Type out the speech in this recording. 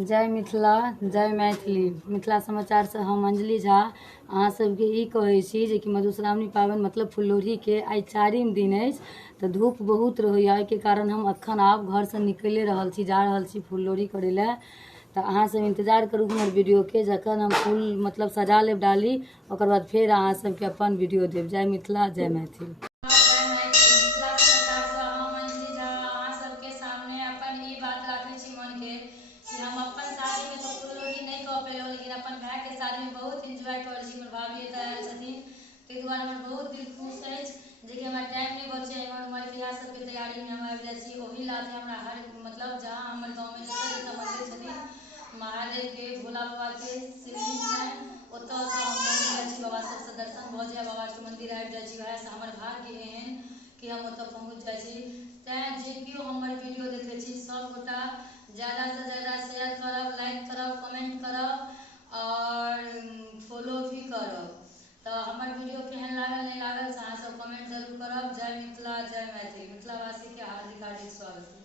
जय मिथिला जय मैथिली। मिथिला समाचार से हम अंजलि झा अहाँ सबके ई कहै छी जे कि मधुश्रावणी पाबनि मतलब फुललोढ़ी के आई 4म दिन अछि। तो धूप बहुत रहैया, एहिके कारण हम अखन आब घर से निकले रहल छी, जा रहल छी फुललोढ़ी करे ला। तो अहाँ सब इंतजार करू हमर वीडियो के, जखन हम फूल मतलब सजा लेब डाली ओकर बाद फिर अहाँ सबके अपन वीडियो देव। जय मिथिला जय मैथिली। हम अपन शादी में तो फुललोढ़ी नहीं कह पेलहुँ, लेकिन अपन भाई के शादी में बहुत एंजॉय कर छी। हमर भाभी एतऽ आयल छथिन, ताहि दुआरे हमर बहुत दिल खुश अछि जे कि हमरा टाइम नहीं बचे। हमर बियाह सबके तैयारी में हम आबि जाइ छी। ओहि लाथे हमरा हर मतलब जहाँ हमर गाँव में जतऽ मंदिर छथिन महादेव के, भोला बाबा के, शिवलिंग छनि, ओतऽ से हम पहुँच जाइ छी। बाबा सबसे दर्शन भऽ जाय, बाबा के मंदिर आबि जाइ छी। वएह से हमर भाग्य एहन कि हम ओतऽ पहुँच जाइ छी। तैं जे केओ हमर वीडियो देखै छी सब गोटा ज़्यादा से ज़्यादा शेयर करब, लाइक करब, कमेंट करब और फॉलो भी करब। तो हमर वीडियो केहन लागल नहीं लागल से अहाँ सब कमेंट जरूर करब। जय मिथिला जय मैथिली। मिथिलावासी के हार्दिक हार्दिक स्वागत।